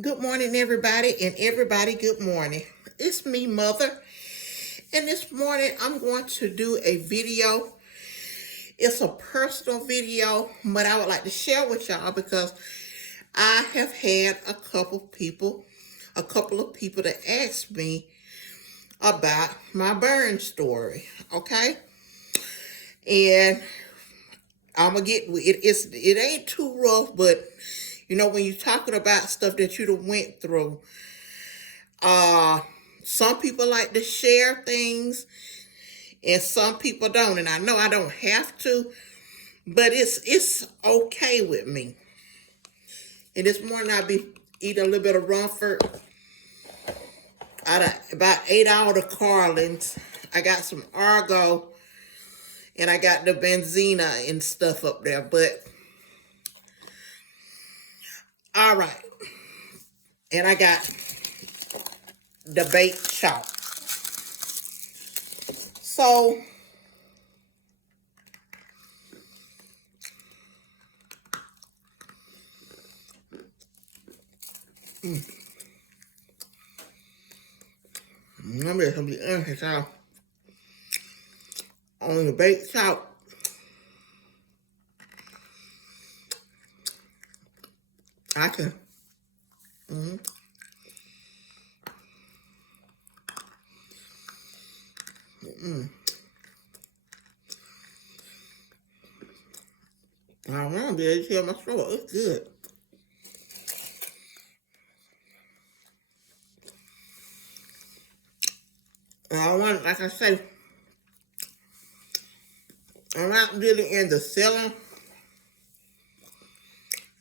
Good morning, everybody, and everybody, good morning. It's me, Mother, and this morning I'm going to do a video. It's a personal video, but I would like to share with y'all because I have had a couple of people that asked me about my burn story, okay? And I'm gonna get it ain't too rough, but when you're talking about stuff that you done went through, uh some people like to share things and some people don't. And I know I don't have to, but it's okay with me. And this morning I'll be eating a little bit of Rumford. About 8 hours of Kaolins. I got some Argo and I got the Benzina and stuff up there. But all right. And I got the baked chalk. So I'm just gonna be honest, y'all. On the baked chalk, I can. Mm, mm, I don't know, be able to tell my throat. It's good. And I want, like I say, I'm not really into selling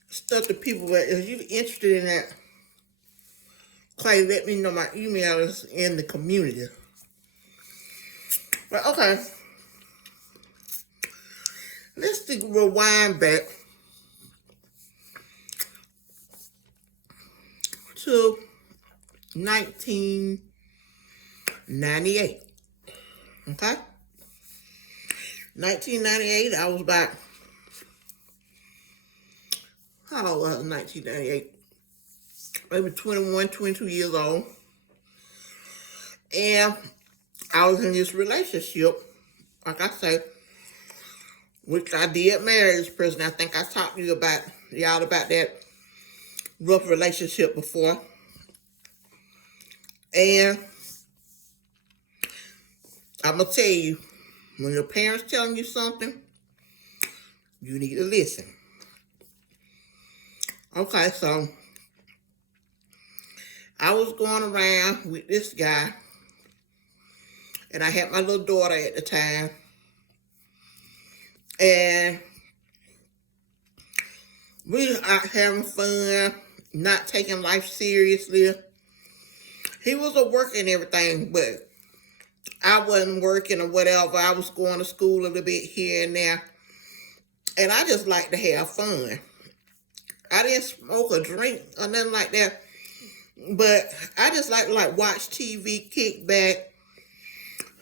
stuff to people, but if you're interested in that, Clay, let me know. My email is in the community. But okay, let's rewind back to 1998. Okay? 1998, I was about, how old was I in 1998? Maybe 21, 22 years old. And I was in this relationship, like I say, which I did marry this person. I think I talked to y'all about that rough relationship before. And I'm going to tell you, when your parents telling you something, you need to listen. Okay, so I was going around with this guy, and I had my little daughter at the time. And we were out having fun, not taking life seriously. He was a work and everything, but I wasn't working or whatever. I was going to school a little bit here and there. And I just like to have fun. I didn't smoke or drink or nothing like that. But I just like to watch TV, kick back,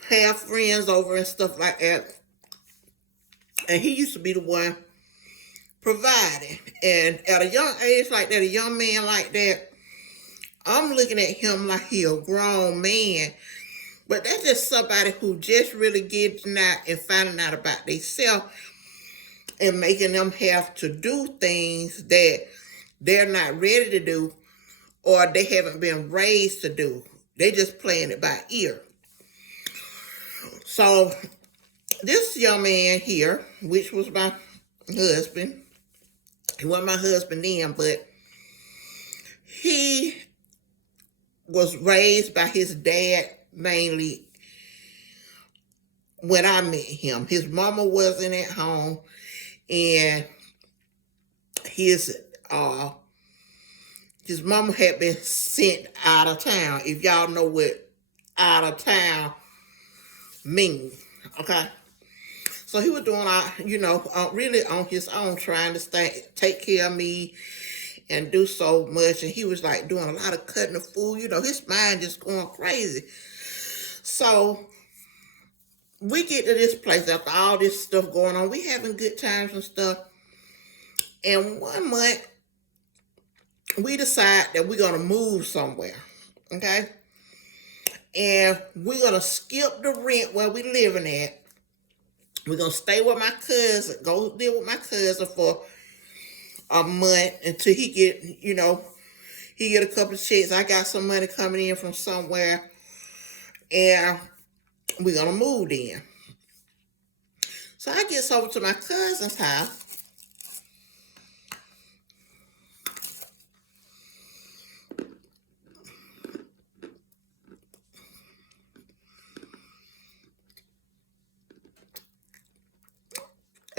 have friends over and stuff like that. And he used to be the one providing. And at a young age like that, a young man like that, I'm looking at him like he a grown man. But that's just somebody who just really getting out and finding out about themselves and making them have to do things that they're not ready to do or they haven't been raised to do. They just playing it by ear. So this young man here, which was my husband, he wasn't my husband then, but he was raised by his dad mainly when I met him. His mama wasn't at home, and his mama had been sent out of town. If y'all know what out of town means, okay. So he was doing, really on his own, trying to take care of me and do so much. And he was like doing a lot of cutting of food. His mind just going crazy. So we get to this place after all this stuff going on. We having good times and stuff. And one month, we decide that we're going to move somewhere, okay? And we're going to skip the rent where we living at. We're going to stay with my cousin, go live with my cousin for a month until he get, he get a couple of checks. I got some money coming in from somewhere, and we're going to move then. So I get over to my cousin's house.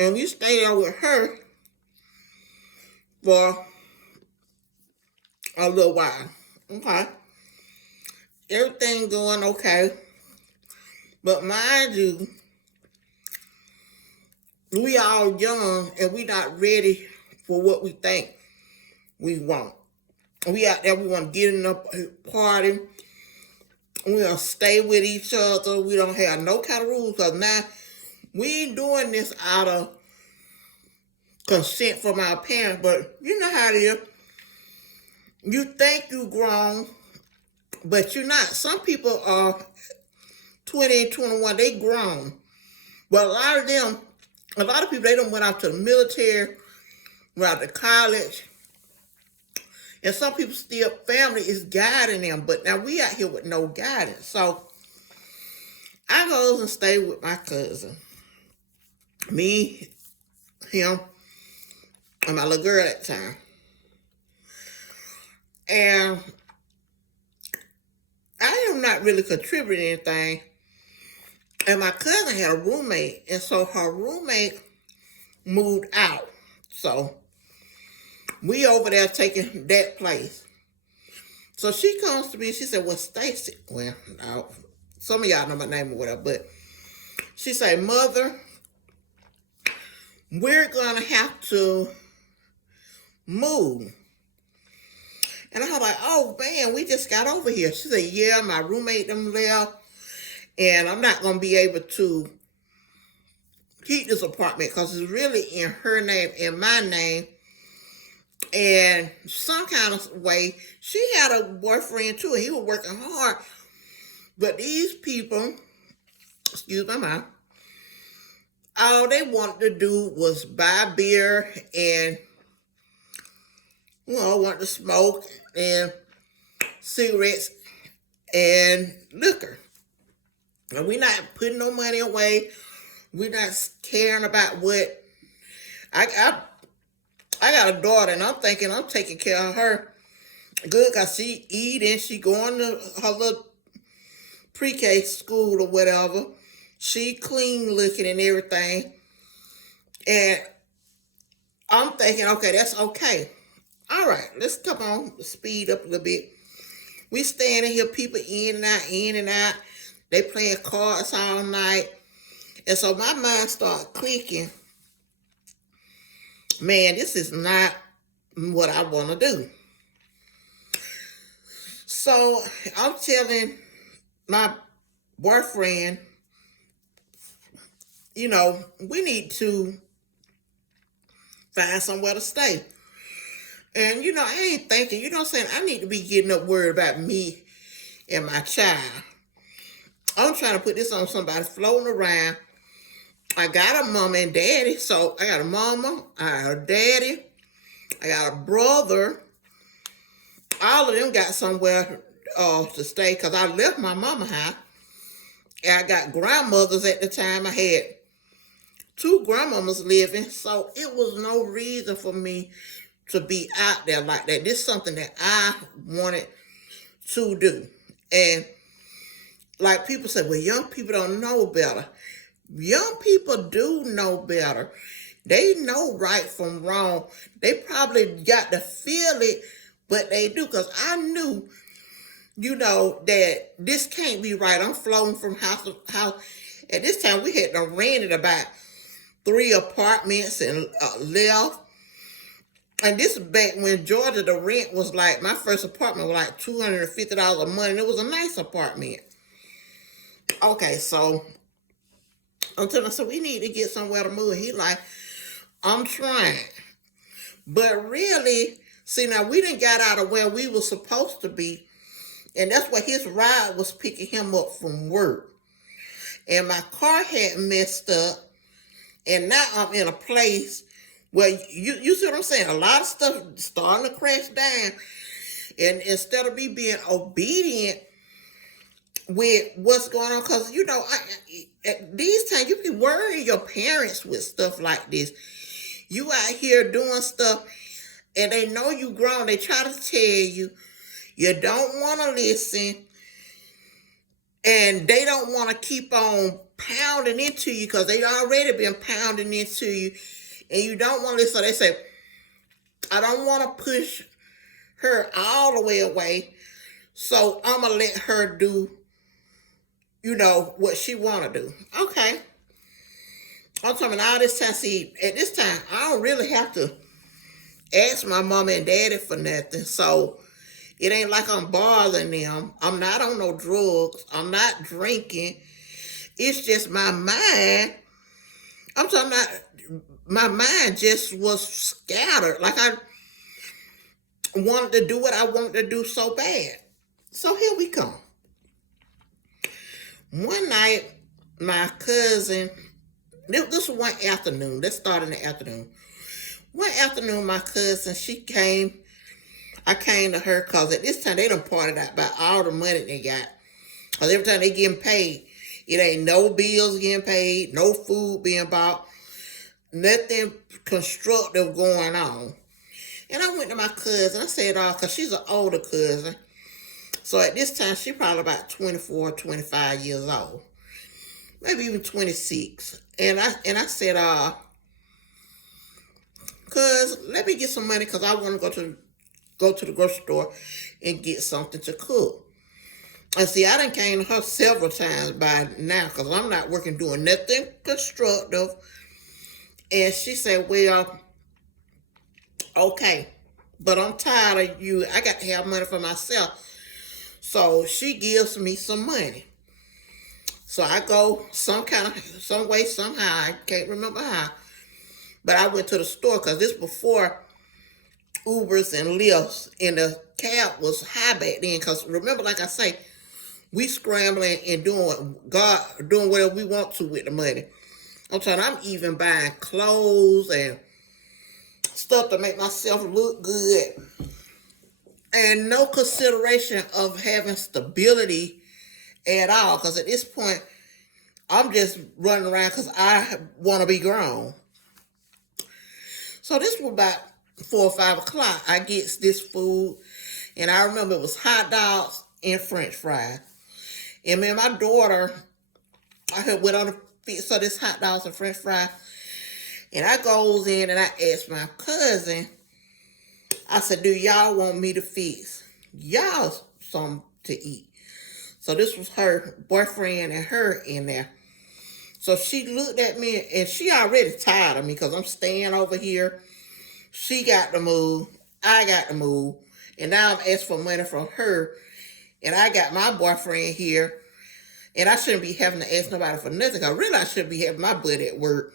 And we stayed there with her for a little while. Okay. Everything going okay. But mind you, we all young and we not ready for what we think we want. We out there, we want to get in a party. We gonna stay with each other. We don't have no kind of rules. Because now, we ain't doing this out of consent from our parents. But you know how it is. You think you grown, but you're not. Some people are 20 and 21. They grown. But a lot of people, they done went out to the military, went out to college. And some people still, family is guiding them. But now we out here with no guidance. So I goes and stay with my cousin. Me, him, and my little girl at the time. And I am not really contributing anything. And my cousin had a roommate. And so her roommate moved out. So we over there taking that place. So she comes to me, she said, well, Stacy, well, no, some of y'all know my name or whatever, but she said, Mother, we're going to have to move. And I was like, oh, man, we just got over here. She said, yeah, my roommate them left, and I'm not going to be able to keep this apartment because it's really in her name and my name. And some kind of way, she had a boyfriend too, and he was working hard. But these people, excuse my mouth, all they wanted to do was buy beer and, wanted to smoke and cigarettes and liquor. And we're not putting no money away. We're not caring about what. I got a daughter, and I'm thinking I'm taking care of her good because she eating, she going to her little pre-K school or whatever. She clean looking and everything. And I'm thinking, okay, that's okay. All right, let's come on, speed up a little bit. We standing here, people in and out, in and out. They playing cards all night. And so my mind started clicking. Man, this is not what I want to do. So I'm telling my boyfriend, we need to find somewhere to stay. And, I ain't thinking, saying, I need to be getting up worried about me and my child. I'm trying to put this on somebody floating around. I got a mama and daddy, so I got a mama, I got a daddy, I got a brother. All of them got somewhere to stay because I left my mama house. And I got grandmothers at the time. I had 2 grandmamas living, so it was no reason for me to be out there like that. This is something that I wanted to do. And like people say, well, young people don't know better. Young people do know better. They know right from wrong. They probably got to feel it, but they do. Because I knew, that this can't be right. I'm floating from house to house. At this time, we had rented about 3 apartments and left. And this is back when Georgia, the rent was like, my first apartment was like $250 a month. And it was a nice apartment. Okay, so until I said, we need to get somewhere to move. He like, I'm trying. But really, See, now we didn't got out of where we were supposed to be, and that's where his ride was picking him up from work. And my car had messed up, and now I'm in a place where you see what I'm saying? A lot of stuff starting to crash down. And instead of me being obedient with what's going on, because at these times you be worrying your parents with stuff like this. You out here doing stuff, and they know you grown. They try to tell you, you don't want to listen, and they don't want to keep on pounding into you because they already been pounding into you, and you don't want to listen. So they say, I don't want to push her all the way away, so I'm going to let her do, what she want to do. Okay. I'm talking all this time. See, at this time, I don't really have to ask my mama and daddy for nothing. So it ain't like I'm bothering them. I'm not on no drugs. I'm not drinking. It's just my mind. I'm talking about my mind just was scattered. Like I wanted to do what I wanted to do so bad. So here we come. One night, my cousin, this was one afternoon. Let's start in the afternoon. One afternoon, my cousin, I came to her because at this time, they done parted out about all the money they got. Because every time they getting paid, it ain't no bills getting paid, no food being bought, nothing constructive going on. And I went to my cousin. I said, because she's an older cousin. So at this time, she probably about 24, 25 years old. Maybe even 26. And I said, cuz, let me get some money because I want to go to the grocery store and get something to cook. And see, I done came to her several times by now because I'm not working doing nothing constructive. And she said, well, okay, but I'm tired of you. I got to have money for myself. So she gives me some money. So I go some way, somehow, I can't remember how. But I went to the store because this before Ubers and Lyfts, and the cab was high back then. Because remember, like I say, we scrambling and doing whatever we want to with the money. I'm even buying clothes and stuff to make myself look good. And no consideration of having stability at all. Because at this point, I'm just running around because I want to be grown. So this was about 4 or 5 o'clock. I get this food. And I remember it was hot dogs and French fries. And me and my daughter, I had went on the fix of this hot dogs and French fries. And I goes in and I asked my cousin, I said, do y'all want me to fix y'all something to eat? So this was her boyfriend and her in there. So she looked at me and she already tired of me because I'm staying over here. She got to move. I got to move. And now I'm asking for money from her. And I got my boyfriend here. And I shouldn't be having to ask nobody for nothing. I really shouldn't be having my butt at work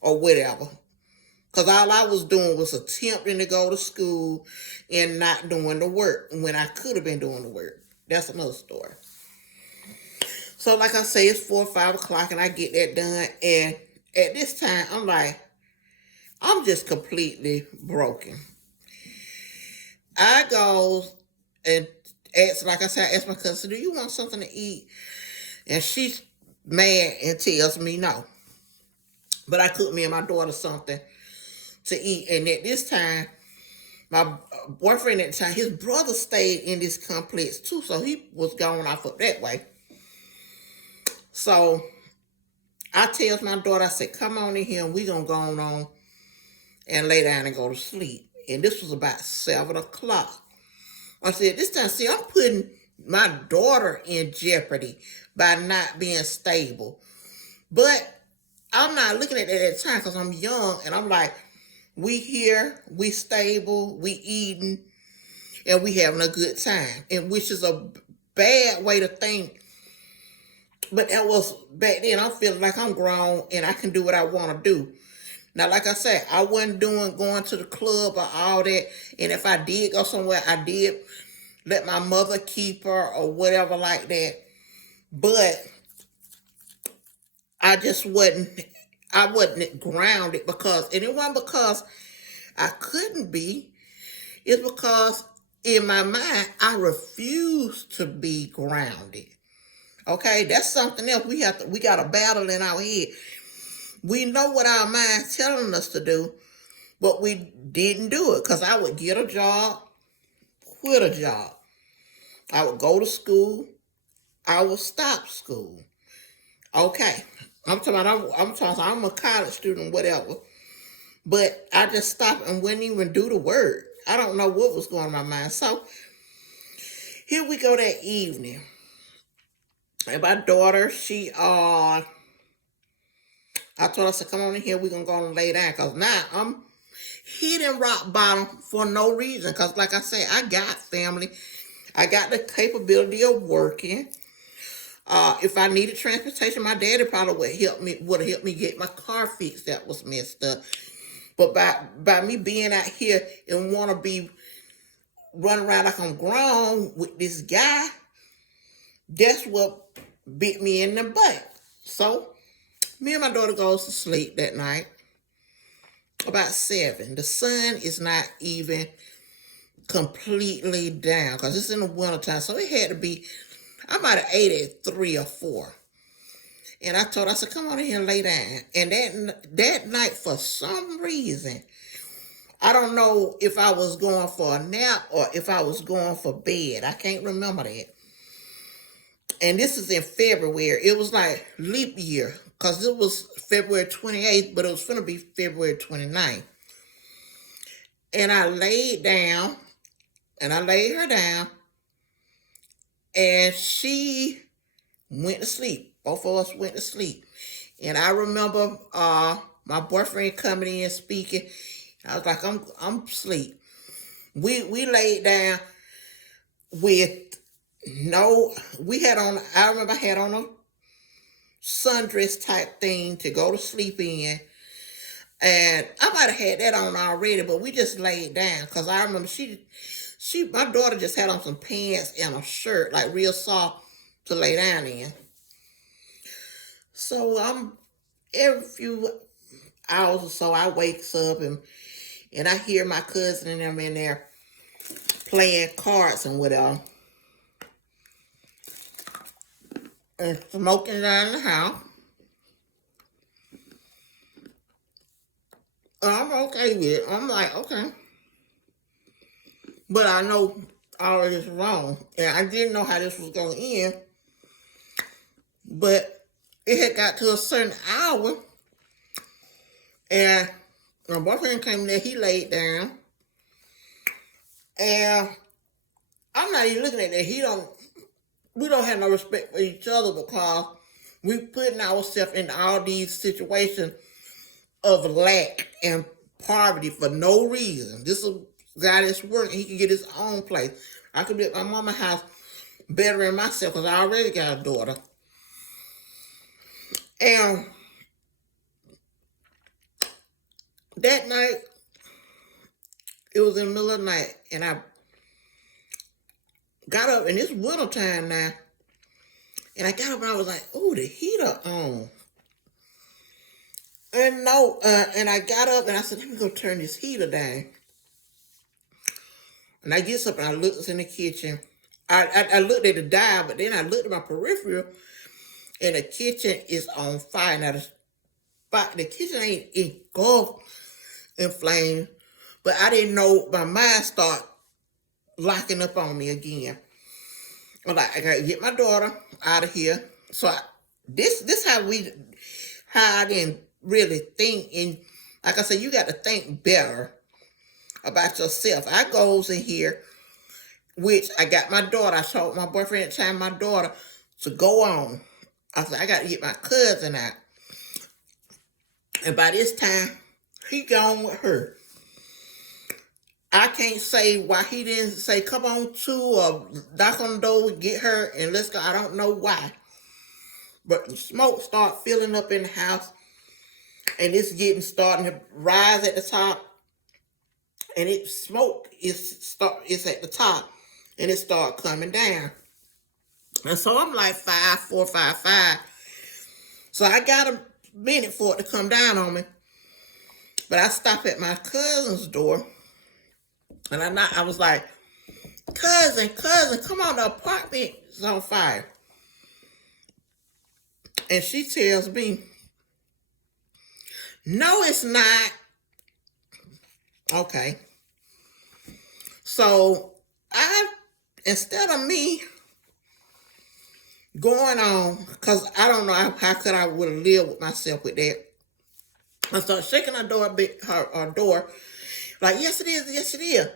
or whatever. Because all I was doing was attempting to go to school and not doing the work when I could have been doing the work. That's another story. So like I say, it's 4 or 5 o'clock and I get that done. And at this time, I'm like, I'm just completely broken. I go and ask, like I said, I asked my cousin, do you want something to eat? And she's mad and tells me no. But I cooked me and my daughter something to eat. And at this time, my boyfriend at the time, his brother stayed in this complex too, so he was going off up that way. So I tells my daughter, I said, come on in here and we gonna go on and lay down and go to sleep. And this was about 7 o'clock. I said, this time, see, I'm putting my daughter in jeopardy by not being stable. But I'm not looking at it at the time because I'm young and I'm like, we here, we stable, we eating, and we having a good time. And which is a bad way to think. But that was back then. I'm feeling like I'm grown and I can do what I want to do. Now, like I said, I wasn't doing going to the club or all that. And if I did go somewhere, I did let my mother keep her or whatever like that. But I just I wasn't grounded because, and it wasn't because I couldn't be. It's because in my mind, I refuse to be grounded. Okay, that's something else. We got a battle in our head. We know what our mind's telling us to do, but we didn't do it because I would get a job, quit a job. I would go to school. I would stop school. Okay, I'm a college student, whatever. But I just stopped and wouldn't even do the work. I don't know what was going on in my mind. So here we go that evening. And my daughter, I told her, I said, come on in here, we're going to go and lay down. Because now I'm hitting rock bottom for no reason. Because like I say, I got family. I got the capability of working. If I needed transportation, my daddy probably would have helped me get my car fixed that was messed up. But by me being out here and want to be running around like I'm grown with this guy, that's what bit me in the butt. So me and my daughter goes to sleep that night about 7. The sun is not even completely down because it's in the wintertime. So it had to be, I might have ate at 3 or 4. And I told her, I said, come on in here and lay down. And that night, for some reason, I don't know if I was going for a nap or if I was going for bed. I can't remember that. And this is in February. It was like leap year because it was February 28th, but it was going to be February 29th. And I laid down, and I laid her down, and she went to sleep. Both of us went to sleep. And I remember my boyfriend coming in speaking. I was like, I'm asleep. We laid down with I remember I had on a sundress type thing to go to sleep in. And I might have had that on already, but we just laid down because I remember my daughter just had on some pants and a shirt, like real soft to lay down in. So every few hours or so I wakes up and I hear my cousin and them in there playing cards and whatever. And smoking down the house. I'm okay with it. I'm like, okay. But I know all of this wrong. And I didn't know how this was going to end. But it had got to a certain hour. And my boyfriend came there. He laid down. And I'm not even looking at that. We don't have no respect for each other because we putting ourselves in all these situations of lack and poverty for no reason. This is a guy that's working. He can get his own place. I could be at my mama's house bettering myself because I already got a daughter. And that night, it was in the middle of the night, and I got up, and it's winter time now, and I got up and I was like, oh, the heater on. And and I got up and I said, let me go turn this heater down. And I get up and I looked in the kitchen. I looked at the dial, but then I looked at my peripheral, and the kitchen is on fire. Now, the kitchen ain't engulfed in flames, but I didn't know my mind start locking up on me again. I'm like, I gotta get my daughter out of here. So this how I didn't really think. And like I said, you got to think better about yourself. I goes in here, which I got my daughter. I told my boyfriend at the time, my daughter, to go on. I said, I got to get my cousin out. And by this time, he gone with her. I can't say why he didn't say, come on to or knock on the door, get her, and let's go. I don't know why. But the smoke started filling up in the house. and it's starting to rise at the top, and smoke is at the top, and it start coming down. And so I'm like 5, 4, 5, 5. So I got a minute for it to come down on me. But I stopped at my cousin's door, and I was like, cousin, come on, the apartment is on fire. And she tells me, no, it's not. Okay. So instead of me going on, because I don't know how could I would have lived with myself with that, I started shaking her door, like, yes it is.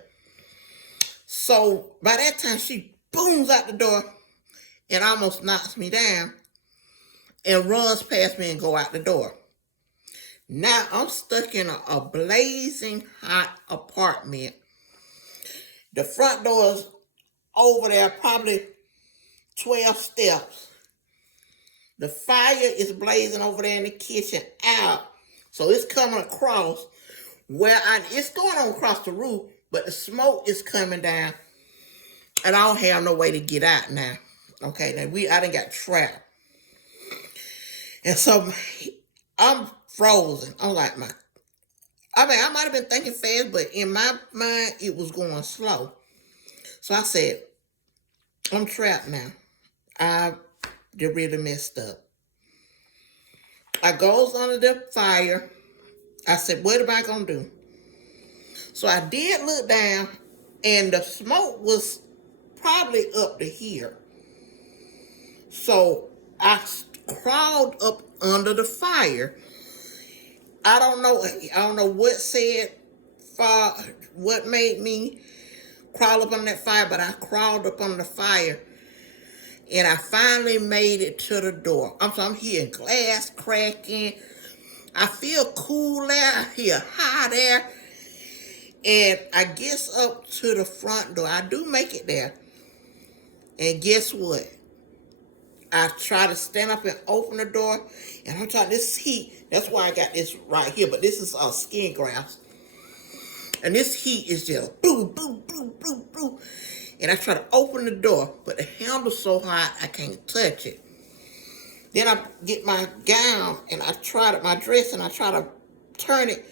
So by that time, she booms out the door and almost knocks me down and runs past me and go out the door. Now I'm stuck in a blazing hot apartment. The front door is over there, probably 12 steps. The fire is blazing over there in the kitchen out. So it's coming across where it's going on across the roof, but the smoke is coming down, and I don't have no way to get out now. Okay, now I done got trapped. And so I'm frozen. I'm like, I might have been thinking fast, but in my mind, it was going slow. So I said, I'm trapped now. I get really messed up. I goes under the fire. I said, what am I going to do? So I did look down, and the smoke was probably up to here. So I crawled up under the fire. I don't know what made me crawl up under that fire, but I crawled up under the fire, and I finally made it to the door. I'm hearing glass cracking. I feel cool there. I hear hot air. And I get up to the front door. I do make it there. And guess what? I try to stand up and open the door, and I'm trying this heat. That's why I got this right here, but this is skin grafts. And this heat is just boom, boom, boom, boom, boom. And I try to open the door, but the handle's so hot I can't touch it. Then I get my gown and my dress, and I try to turn it,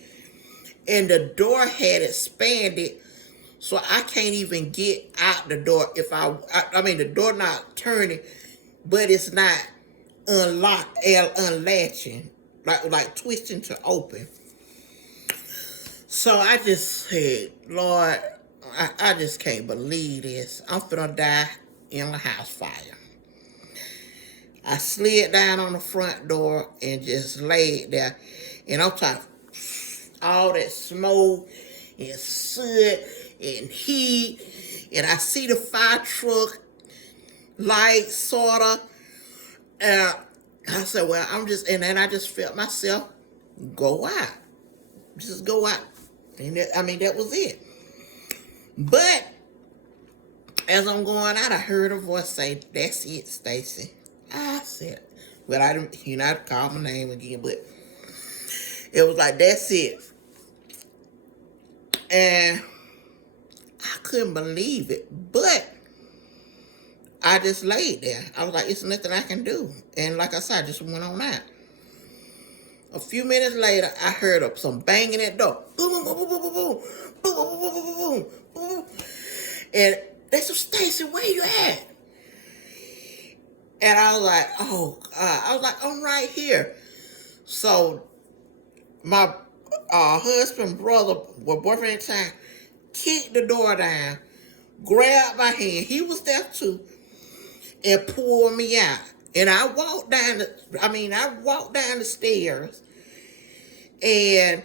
and the door had expanded, so I can't even get out the door. The door not turning, but it's not unlatching, like twisting to open. So I just said, Lord, I just can't believe this. I'm finna die in a house fire. I slid down on the front door and just laid there. And I'm talking all that smoke and soot and heat. And I see the fire truck light, sort of. And I said, well, and then I just felt myself go out. Just go out. And that was it. But as I'm going out, I heard a voice say, that's it, Stacy. I said, well, I didn't, call my name again, but it was like, that's it. And I couldn't believe it, but I just laid there. I was like, it's nothing I can do. And like I said, I just went on out. A few minutes later, I heard some banging at the door. Boom, boom, boom, boom, boom, boom, boom, boom, boom, boom, boom, boom. And they said, Stacy, where you at? And I was like, oh, I'm right here. So my husband, brother, boyfriend at the time, kicked the door down, grabbed my hand. He was there too, and pulled me out. And I walked down the stairs, and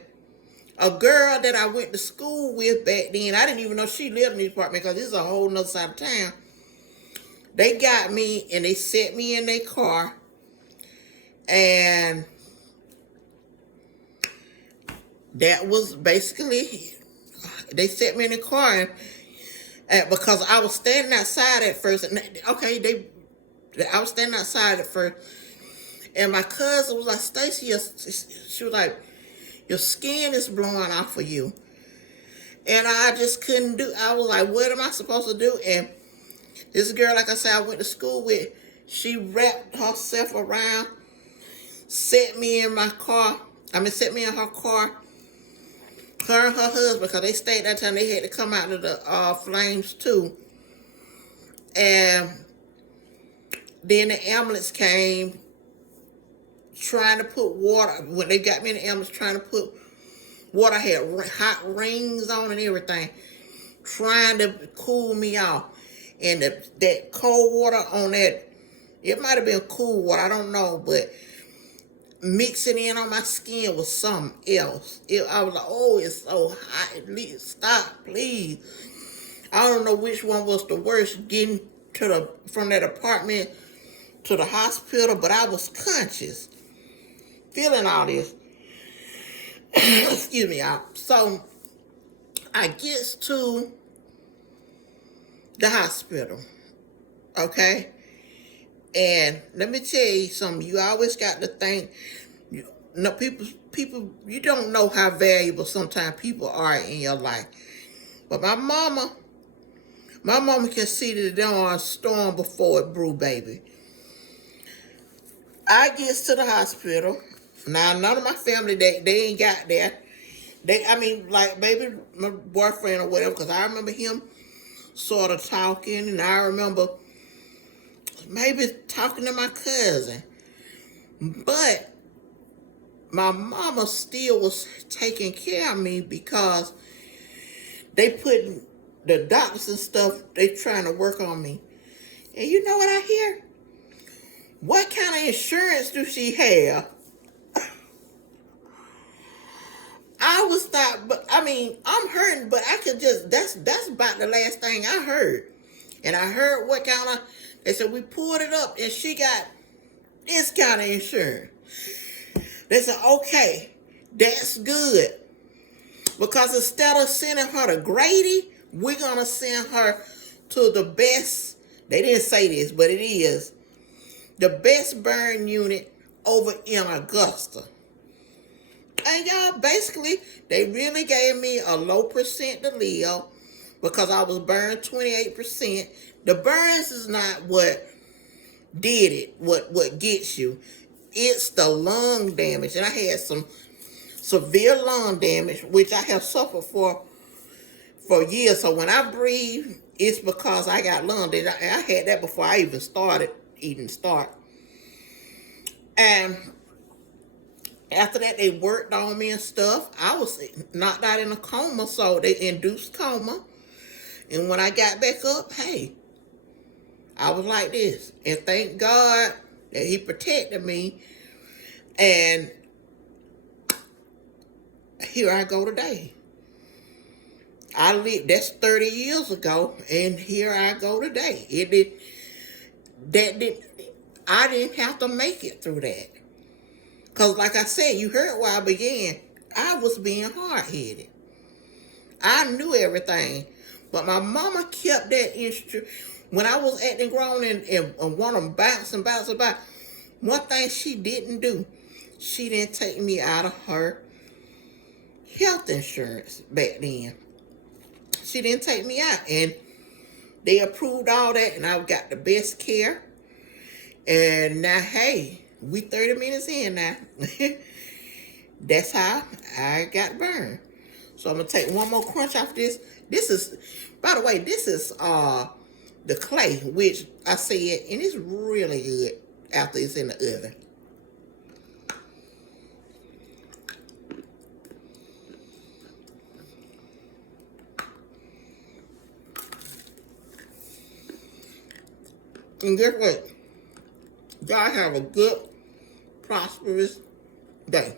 a girl that I went to school with back then, I didn't even know she lived in this apartment because this is a whole nother side of town. They got me and they set me in their car, and that was basically, they set me in the car, and because I was standing outside at first. I was standing outside at first, And my cousin was like, Stacy, she was like, your skin is blowing off of you. And I just couldn't do, I was like, what am I supposed to do? And this girl, like I said, I went to school with, she wrapped herself around, set me in my car. Set me in her car. Her and her husband, because they stayed that time, they had to come out of the flames too. And then the ambulance came trying to put water. When they got me in the ambulance trying to put water, I had hot rings on and everything, trying to cool me off. And that cold water on that, it might have been cool water, I don't know, but mixing in on my skin was something else. I was like, oh, it's so hot. Stop, please. I don't know which one was the worst, getting from that apartment to the hospital, but I was conscious, feeling all this. Excuse me, y'all. So I gets to the hospital, okay? And let me tell you something. You always got to think, people, you don't know how valuable sometimes people are in your life. But my mama can see the darn storm before it brew, baby. I gets to the hospital. Now, none of my family, they ain't got there. Maybe my boyfriend or whatever, because I remember him sort of talking, and I remember maybe talking to my cousin. But my mama still was taking care of me because they put the doctors and stuff, they trying to work on me. And you know what I hear? What kind of insurance do she have? I was thought, but I'm hurting, but I could just, that's about the last thing I heard. And I heard what kind of, they said, we pulled it up and she got this kind of insurance. They said, okay, that's good. Because instead of sending her to Grady, we're going to send her to the best, they didn't say this, but it is, the best burn unit over in Augusta. And y'all, basically, they really gave me a low percent to live because I was burned 28%. The burns is not what did it, what gets you. It's the lung damage. And I had some severe lung damage, which I have suffered for years. So when I breathe, it's because I got lung damage. I had that before I even started eating And after that, they worked on me and stuff. I was knocked out in a coma, so they induced coma. And when I got back up, hey, I was like this. And thank God that he protected me. And here I go today. I lived, that's 30 years ago, and here I go today. I didn't have to make it through that. Because like I said, you heard where I began, I was being hard-headed. I knew everything. But my mama kept that instrument. When I was acting grown and want to bounce about, one thing she didn't do, she didn't take me out of her health insurance back then. She didn't take me out. And they approved all that, and I got the best care. And now, hey, we 30 minutes in now. That's how I got burned. So I'm going to take one more crunch off this. This is, by the way, this is the clay, which I said, and it's really good after it's in the oven. And guess what? Y'all have a good, prosperous day.